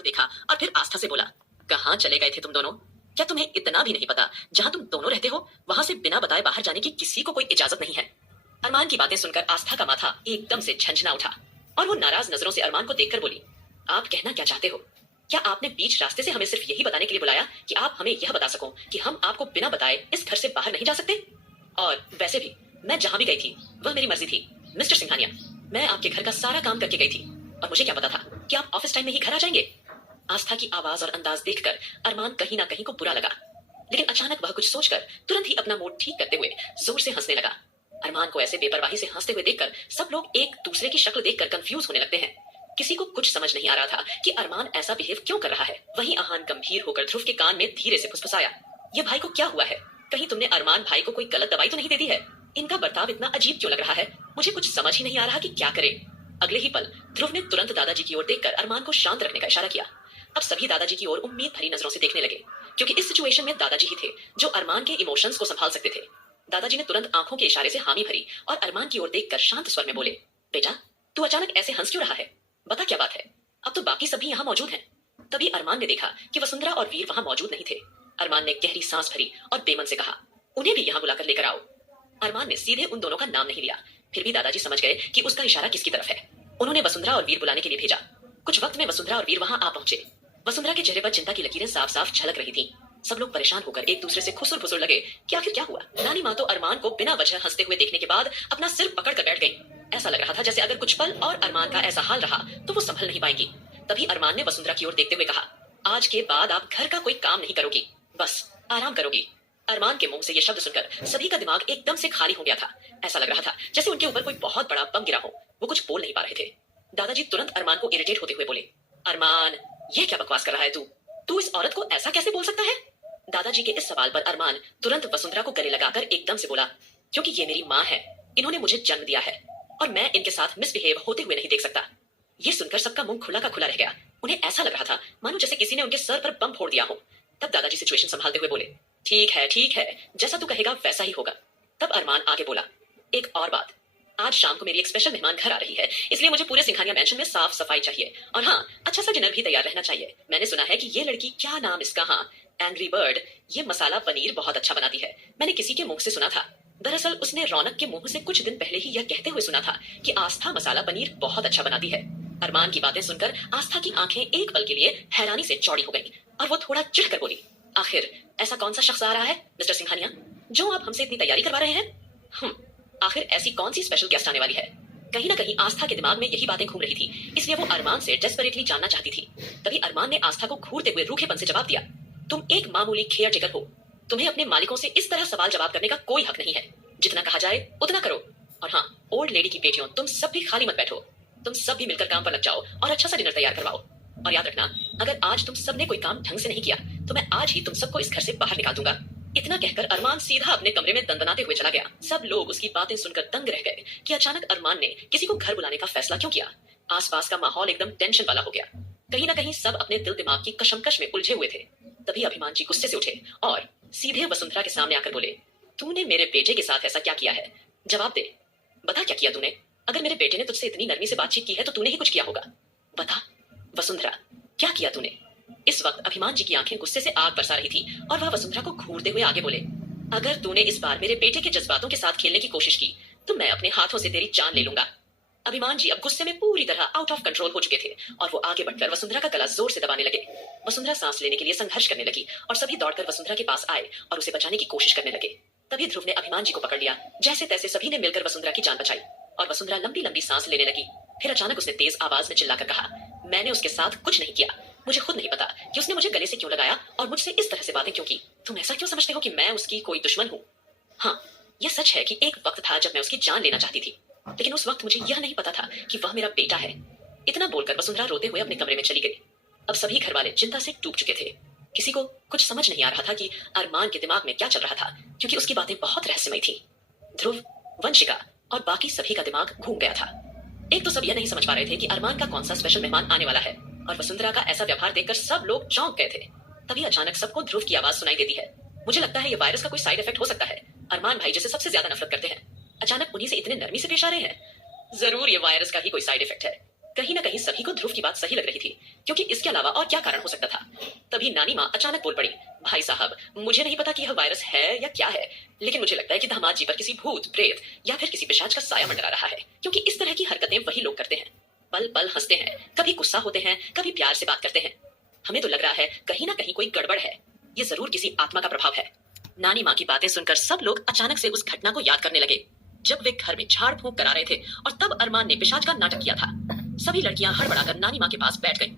और देखा और फिर आस्था से बोला, कहाँ चले गए थे तुम दोनों? क्या तुम्हें इतना भी नहीं पता जहां तुम दोनों रहते हो वहां से बिना बताए बाहर जाने की किसी को कोई इजाजत नहीं है? अरमान की बातें सुनकर आस्था का माथा एकदम से झंझना उठा और वो नाराज नजरों से अरमान को देखकर बोली, आप कहना क्या चाहते हो? क्या आपने बीच रास्ते से हमें सिर्फ यही बताने के लिए बुलाया कि आप हमें यह बता सको कि हम आपको बिना बताए इस घर से बाहर नहीं जा सकते? और वैसे भी मैं जहां भी गई थी वह मेरी मर्जी थी। मिस्टर सिंघानिया, मैं आपके घर का सारा काम करके गई थी और मुझे क्या पता था कि आप ऑफिस टाइम में ही घर आ जाएंगे? आस्था की आवाज और अंदाज देखकर अरमान कहीं ना कहीं को बुरा लगा, लेकिन अचानक वह कुछ सोचकर तुरंत ही अपना मूड ठीक करते हुए जोर से हंसने लगा। अरमान को ऐसे बेपरवाही से हंसते हुए देखकर सब लोग एक दूसरे की शक्ल देखकर कंफ्यूज होने लगते हैं। किसी को कुछ समझ नहीं आ रहा था कि अरमान ऐसा बिहेव क्यों कर रहा है। वहीं आहान गंभीर होकर ध्रुव के कान में धीरे से फुसफुसाया, ये भाई को क्या हुआ है? कहीं तुमने अरमान भाई को कोई गलत दवाई तो नहीं दे दी है? इनका बर्ताव इतना अजीब क्यों लग रहा है? मुझे कुछ समझ ही नहीं आ रहा कि क्या करे। अगले ही पल ध्रुव ने तुरंत दादाजी की ओर देखकर अरमान को शांत रखने का इशारा किया। अब सभी दादाजी की ओर उम्मीद भरी नजरों से देखने लगे, क्योंकि इस सिचुएशन में दादाजी ही थे जो अरमान के इमोशंस को संभाल सकते थे। दादाजी ने तुरंत आंखों के इशारे से हामी भरी और अरमान की ओर देखकर शांत स्वर में बोले, बेटा तू अचानक ऐसे हंस क्यों रहा है? बता क्या बात है? अब तो बाकी सभी यहाँ मौजूद हैं। तभी अरमान ने देखा कि वसुंधरा और वीर वहां मौजूद नहीं थे। अरमान ने गहरी सांस भरी और बेमन से कहा, उन्हें भी यहाँ बुलाकर लेकर आओ। अरमान ने सीधे उन दोनों का नाम नहीं लिया, फिर भी दादाजी समझ गए कि उसका इशारा किसकी तरफ है। उन्होंने वसुंधरा और वीर बुलाने के लिए भेजा। कुछ वक्त में वसुंधरा और वीर वहां आ पहुंचे। वसुंधरा के चेहरे पर चिंता की लकीरें साफ साफ झलक रही थी। सब लोग परेशान होकर एक दूसरे से खुसुर फुसुर लगे कि आखिर क्या हुआ। नानी माँ तो अरमान को बिना वजह हंसते हुए देखने के बाद अपना सिर पकड़ कर बैठ गई। ऐसा लग रहा था जैसे अगर कुछ पल और अरमान का ऐसा हाल रहा तो वो संभल नहीं पाएंगी। तभी अरमान ने वसुंधरा की ओर देखते हुए कहा, आज के बाद आप घर का कोई काम नहीं करोगी, बस आराम करोगी। अरमान के मुंह से ये शब्द सुनकर सभी का दिमाग एकदम से खाली हो गया था। ऐसा लग रहा था जैसे उनके ऊपर कोई बहुत बड़ा बम गिरा हो। वो कुछ बोल नहीं पा रहे थे। दादाजी तुरंत अरमान को इरिटेट होते हुए बोले, अरमान ये क्या बकवास कर रहा है तू इस औरत को ऐसा कैसे बोल सकता है? दादाजी के इस सवाल पर अरमान तुरंत वसुंधरा को गले लगाकर एकदम से बोला, क्योंकि ये मेरी माँ है, इन्होंने मुझे जन्म दिया है और मैं इनके साथ मिसबिहेव होते हुए नहीं देख सकता। ये सुनकर सबका मुंह खुला का खुला रह गया। उन्हें ऐसा लग रहा था मानो जैसे किसी ने उनके सर पर बम फोड़ दिया हो। तब दादाजी सिचुएशन संभालते हुए बोले, ठीक है, जैसा तू कहेगा वैसा ही होगा। तब अरमान आगे बोला, एक और बात, आज शाम को मेरी एक स्पेशल मेहमान घर आ रही है, इसलिए मुझे पूरे सिंघानिया मैंशन में साफ सफाई चाहिए और हाँ, अच्छा सा डिनर भी तैयार रहना चाहिए। मैंने सुना है कि ये लड़की, क्या नाम इसका, हाँ एंग्री बर्ड, ये मसाला पनीर बहुत अच्छा बनाती है। मैंने किसी के मुंह से सुना था। दरअसल उसने रौनक के मुंह से कुछ दिन पहले ही यह कहते हुए सुना था कि आस्था मसाला पनीर बहुत अच्छा बनाती है। अरमान की बातें सुनकर आस्था की आंखें एक पल के लिए हैरानी से चौड़ी हो गईं और वो थोड़ा चिढ़कर बोली, आखिर ऐसा कौन सा शख्स आ रहा है मिस्टर सिंघानिया जो आप हमसे इतनी तैयारी करवा रहे हैं? आखिर ऐसी कौन सी स्पेशल गेस्ट आने वाली है? कहीं ना कहीं आस्था के दिमाग में यही बातें घूम रही थी, इसलिए वो अरमान से डेस्परेटली जानना चाहती थी। तभी अरमान ने आस्था को घूरते हुए रूखेपन से जवाब दिया, तुम एक मामूली केयर टेकर हो, तुम्हें अपने मालिकों से इस तरह सवाल जवाब करने का कोई हक नहीं है। जितना कहा जाए उतना करो। और हाँ, ओल्ड लेडी की बेटियों, तुम सब भी खाली मत बैठो, तुम सब भी मिलकर काम पर लग जाओ और अच्छा सा डिनर तैयार करवाओ। और याद रखना, अगर आज तुम सबने कोई काम ढंग से नहीं किया तो मैं आज ही तुम सबको इस घर से बाहर निकाल दूंगा। इतना कहकर अरमान सीधा अपने कमरे में दंदनाते हुए चला गया। सब लोग उसकी बातें सुनकर दंग रह गए कि अचानक अरमान ने किसी को घर बुलाने का फैसला क्यों किया। आसपास का माहौल एकदम टेंशन वाला हो गया। कहीं ना कहीं सब अपने दिल दिमाग की कशमकश में उलझे हुए थे। तभी अभिमान जी गुस्से से उठे और सीधे वसुंधरा के सामने आकर बोले, तूने मेरे बेटे के साथ ऐसा क्या किया है? जवाब दे, बता क्या किया तूने? अगर मेरे बेटे ने तुझसे इतनी नरमी से बातचीत की है तो तूने ही कुछ किया होगा। बता वसुंधरा, क्या किया तूने? इस वक्त अभिमान जी की आंखें गुस्से से आग बरसा रही थी और वह वसुंधरा को घूरते हुए आगे बोले, अगर तूने इस बार मेरे बेटे के जज्बातों के साथ खेलने की कोशिश की तो मैं अपने हाथों से तेरी जान ले लूंगा। अभिमान जी अब गुस्से में पूरी तरह आउट ऑफ कंट्रोल हो चुके थे और वो आगे बढ़कर वसुंधरा का गला जोर से दबाने लगे। वसुंधरा सांस लेने के लिए संघर्ष करने लगी और सभी दौड़कर वसुंधरा के पास आए और उसे बचाने की कोशिश करने लगे। तभी ध्रुव ने अभिमान जी को पकड़ लिया। जैसे तैसे सभी ने मिलकर वसुंधरा की जान बचाई और वसुंधरा लंबी लंबी सांस लेने लगी। फिर अचानक उसने तेज आवाज में चिल्लाकर कहा, मैंने उसके साथ कुछ नहीं किया, मुझे खुद नहीं पता कि उसने मुझे गले से क्यों लगाया और मुझसे इस तरह से बातें क्यों की। तुम ऐसा क्यों समझते हो कि मैं उसकी कोई दुश्मन हूँ? हाँ, यह सच है कि एक वक्त था जब मैं उसकी जान लेना चाहती थी, लेकिन उस वक्त मुझे यह नहीं पता था कि वह मेरा बेटा है। इतना बोलकर वसुंधरा रोते हुए अपने कमरे में चली गई। अब सभी घर वाले चिंता से डूब चुके थे। किसी को कुछ समझ नहीं आ रहा था कि अरमान के दिमाग में क्या चल रहा था, क्योंकि उसकी बातें बहुत रहस्यमय थी। ध्रुव, वंशिका और बाकी सभी का दिमाग घूम गया था। एक तो सब यह नहीं समझ पा रहे थे कि अरमान का कौन सा स्पेशल मेहमान आने वाला है और वसुंधरा का ऐसा व्यवहार देखकर सब लोग चौंक गए थे। तभी अचानक सबको ध्रुव की आवाज सुनाई देती है, मुझे लगता है ये वायरस का कोई साइड इफेक्ट हो सकता है। अरमान भाई जैसे सबसे ज्यादा नफरत करते हैं, अचानक उन्हीं से इतने नरमी से पेश आ रहे हैं। जरूर ये वायरस का ही कोई साइड इफेक्ट है। कहीं ना कहीं सभी को ध्रुव की बात सही लग रही थी, क्योंकि इसके अलावा और क्या कारण हो सकता था। तभी नानी माँ अचानक बोल पड़ी, भाई साहब, मुझे नहीं पता कि यह वायरस है या क्या है, लेकिन मुझे लगता है कि दामाद जी पर किसी भूत प्रेत या फिर किसी पिशाच का साया मंडरा रहा है, क्योंकि इस तरह की हरकतें वही लोग करते हैं। पल पल हंसते हैं, कभी गुस्सा होते हैं, कभी प्यार से बात करते हैं। हमें तो लग रहा है कहीं ना कहीं कोई गड़बड़ है। ये जरूर किसी आत्मा का प्रभाव है। नानी माँ की बातें सुनकर सब लोग अचानक से उस घटना को याद करने लगे, जब वे घर में झाड़ फूंक करा रहे थे और तब अरमान ने पिशाच का नाटक किया था। सभी लड़कियां हड़बड़ाकर नानी माँ के पास बैठ गईं।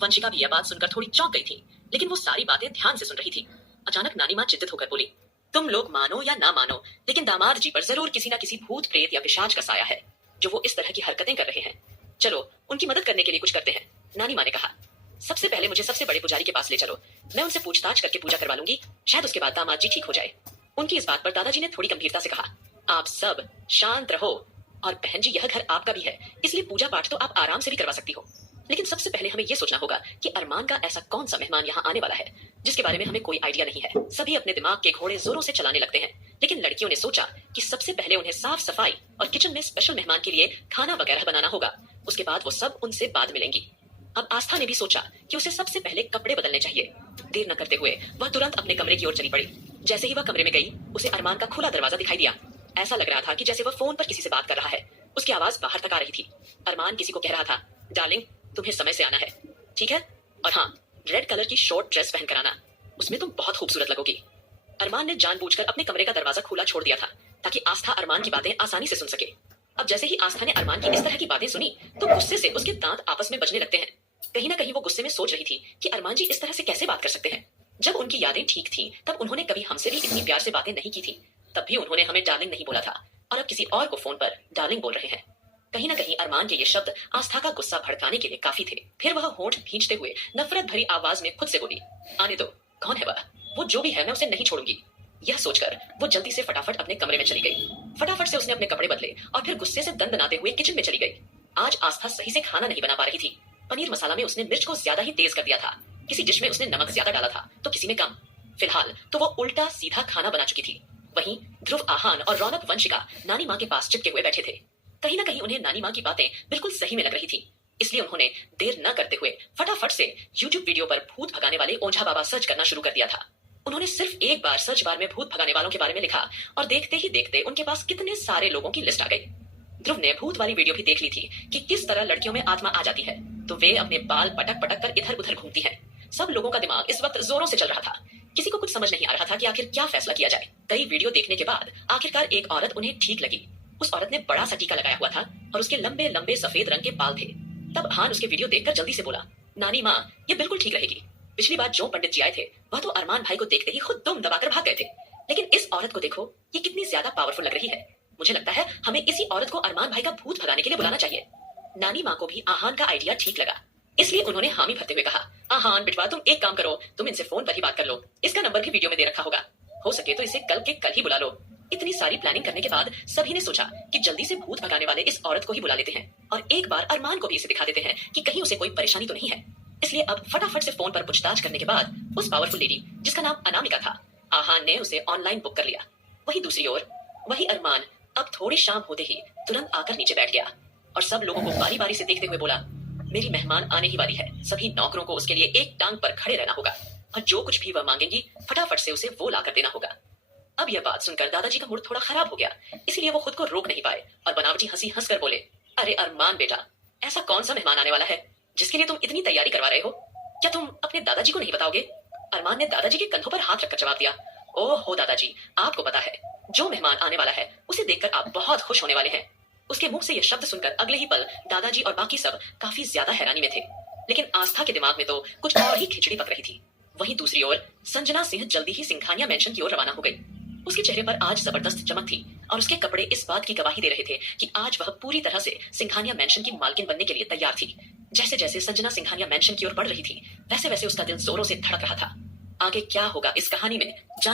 वंशिका भी यह बात सुनकर थोड़ी चौंक गई थी, लेकिन वो सारी बातें ध्यान से सुन रही थी। अचानक नानी माँ चिंतित होकर बोली, तुम लोग मानो या ना मानो, लेकिन दामाद जी पर जरूर किसी ना किसी भूत प्रेत या पिशाच का साया है, जो वो इस तरह की हरकतें कर रहे हैं। चलो उनकी मदद करने के लिए कुछ करते हैं। नानी माँ ने कहा, सबसे पहले मुझे सबसे बड़े पुजारी के पास ले चलो, मैं उनसे पूछताछ करके पूजा करवा लूंगी, शायद उसके बाद दामाद जी ठीक हो जाए। उनकी इस बात पर दादाजी ने थोड़ी गंभीरता से कहा, आप सब शांत रहो, और बहन जी यह घर आपका भी है, इसलिए पूजा पाठ तो आप आराम से भी करवा सकती हो, लेकिन सबसे पहले हमें यह सोचना होगा कि अरमान का ऐसा कौन सा मेहमान यहाँ आने वाला है जिसके बारे में हमें कोई आइडिया नहीं है। सभी अपने दिमाग के घोड़े जोरों से चलाने लगते हैं, लेकिन लड़कियों ने सोचा कि सबसे पहले उन्हें साफ सफाई और किचन में स्पेशल मेहमान के लिए खाना वगैरह बनाना होगा, उसके बाद वो सब उनसे बाद मिलेंगी। अब आस्था ने भी सोचा कि उसे सबसे पहले कपड़े बदलने चाहिए। देर न करते हुए वह तुरंत अपने कमरे की ओर चली पड़ी। जैसे ही वह कमरे में गई, उसे अरमान का खुला दरवाजा दिखाई दिया। ऐसा लग रहा था कि जैसे वह फोन पर किसी से बात कर रहा है। उसकी आवाज बाहर तक आ रही थी। अरमान किसी को कह रहा था, डार्लिंग तुम्हें समय से आना है, ठीक है, और हाँ, रेड कलर की शॉर्ट ड्रेस पहन कर आना, उसमें तुम बहुत खूबसूरत लगोगी। अरमान ने जानबूझकर अपने कमरे का दरवाजा खुला छोड़ दिया था, ताकि आस्था अरमान की बातें आसानी से सुन सके। अब जैसे ही आस्था ने अरमान की इस तरह की बातें सुनी, तो गुस्से से उसके दांत आपस में बजने लगते हैं। कहीं ना कहीं वो गुस्से में सोच रही थी कि अरमान जी इस तरह से कैसे बात कर सकते हैं। जब उनकी यादें ठीक थी, तब उन्होंने कभी हमसे भी इतनी प्यार से बातें नहीं की थी। तब भी उन्होंने हमें डार्लिंग नहीं बोला था, और अब किसी और को फोन पर डार्लिंग बोल रहे हैं। कहीं ना कहीं अरमान के ये शब्द आस्था का गुस्सा भड़काने के लिए काफी थे। फिर वह होंठ खींचते हुए नफरत भरी आवाज में खुद से बोली, आने दो, कौन है वह? वो जो भी है मैं उसे नहीं छोड़ूंगी। यह सोचकर वो जल्दी से फटाफट अपने कमरे में चली गई। फटाफट से उसने अपने कपड़े बदले और फिर गुस्से से दंदनाते हुए किचन में चली गई। आज आस्था सही से खाना नहीं बना पा रही थी। पनीर मसाला में उसने मिर्च को ज्यादा ही तेज कर दिया था। किसी डिश में उसने नमक ज्यादा डाला था तो किसी में कम। फिलहाल तो वो उल्टा सीधा खाना बना चुकी थी। वहीं ध्रुव, आहान और रौनक वंशिका नानी माँ के पास चिपके हुए बैठे थे। कहीं ना कहीं उन्हें नानी माँ की बातें बिल्कुल सही में लग रही थी, इसलिए उन्होंने देर न करते हुए फटाफट से YouTube वीडियो पर भूत भगाने वाले ओझा बाबा सर्च करना शुरू कर दिया था। उन्होंने सिर्फ एक बार सर्च बार में भूत भगाने वालों के बारे में लिखा और देखते ही देखते उनके पास कितने सारे लोगों की लिस्ट आ गई। ध्रुव ने भूत वाली वीडियो भी देख ली थी कि किस तरह लड़कियों में आत्मा आ जाती है, तो वे अपने बाल पटक पटक कर इधर उधर घूमती हैं। सब लोगों का दिमाग इस वक्त जोरों से चल रहा था। किसी को कुछ समझ नहीं आ रहा था कि आखिर क्या फैसला किया जाए। कई वीडियो देखने के बाद आखिरकार एक औरत उन्हें ठीक लगी। उस औरत ने बड़ा सा टीका लगाया हुआ था और उसके लंबे लंबे सफेद रंग के बाल थे। तब हान उसके वीडियो देखकर जल्दी से बोला, नानी माँ, ये बिल्कुल ठीक रहेगी। पिछली बार जो पंडित जी आए थे वह तो अरमान भाई को देखते ही खुद दुम दबाकर भाग गए थे, लेकिन इस औरत को देखो, ये कितनी ज्यादा पावरफुल लग रही है। मुझे लगता है हमें इसी औरत को अरमान भाई का भूत भगाने के लिए बुलाना चाहिए। नानी माँ को भी आहान का आइडिया ठीक लगा, इसलिए उन्होंने हामी भरते हुए कहा, आहान बिटवा, तुम एक काम करो, तुम इनसे फोन पर ही बात कर लो। इसका नंबर भी वीडियो में दे रखा होगा, हो सके तो इसे कल के कल ही बुला लो। इतनी सारी प्लानिंग करने के बाद सभी ने सोचा कि जल्दी से भूत भगाने वाले इस औरत को ही बुला लेते हैं और एक बार अरमान को भी इसे दिखा देते हैं कि कहीं उसे कोई परेशानी तो नहीं है। इसलिए अब फटाफट से फोन पर पूछताछ करने के बाद उस पावरफुल लेडी जिसका नाम अनामिका था, आहान ने उसे ऑनलाइन बुक कर लिया। वहीं दूसरी ओर वही अरमान अब थोड़ी शाम होते ही तुरंत आकर नीचे बैठ गया और सब लोगों को बारी बारी से देखते हुए बोला, मेरी मेहमान आने ही वाली है, सभी नौकरों को उसके लिए एक टांग पर खड़े रहना होगा और जो कुछ भी वह मांगेंगी फटाफट से उसे वो ला कर देना होगा। अब यह बात सुनकर दादाजी का मूड थोड़ा खराब हो गया, इसलिए वो खुद को रोक नहीं पाए और बनावटी हंसी हंसकर बोले, अरे अरमान बेटा, ऐसा कौन सा मेहमान आने वाला है जिसके लिए तुम इतनी तैयारी करवा रहे हो? क्या तुम अपने दादाजी को नहीं बताओगे? अरमान ने दादाजी के कंधों पर हाथ रखकर जवाब दिया, ओहो दादाजी, आपको पता है जो मेहमान आने वाला है उसे देखकर आप बहुत खुश होने वाले हैं। उसके मुंह से यह शब्द सुनकर अगले ही पल दादाजी और बाकी सब काफी ज्यादा हैरानी में थे, लेकिन आस्था के दिमाग में तो कुछ और ही खिचड़ी पक रही थी। वहीं दूसरी ओर संजना सिंह जल्दी ही सिंघानिया मेंशन की ओर रवाना हो गई। उसके चेहरे पर आज जबरदस्त चमक थी और उसके कपड़े इस बात की गवाही दे रहे थे कि आज वह पूरी तरह से सिंघानिया मेंशन की मालकिन बनने के लिए तैयार थी। जैसे जैसे संजना सिंघानिया मेंशन की ओर बढ़ रही थी, वैसे वैसे उसका दिल जोरों से धड़क रहा था। आगे क्या होगा इस कहानी में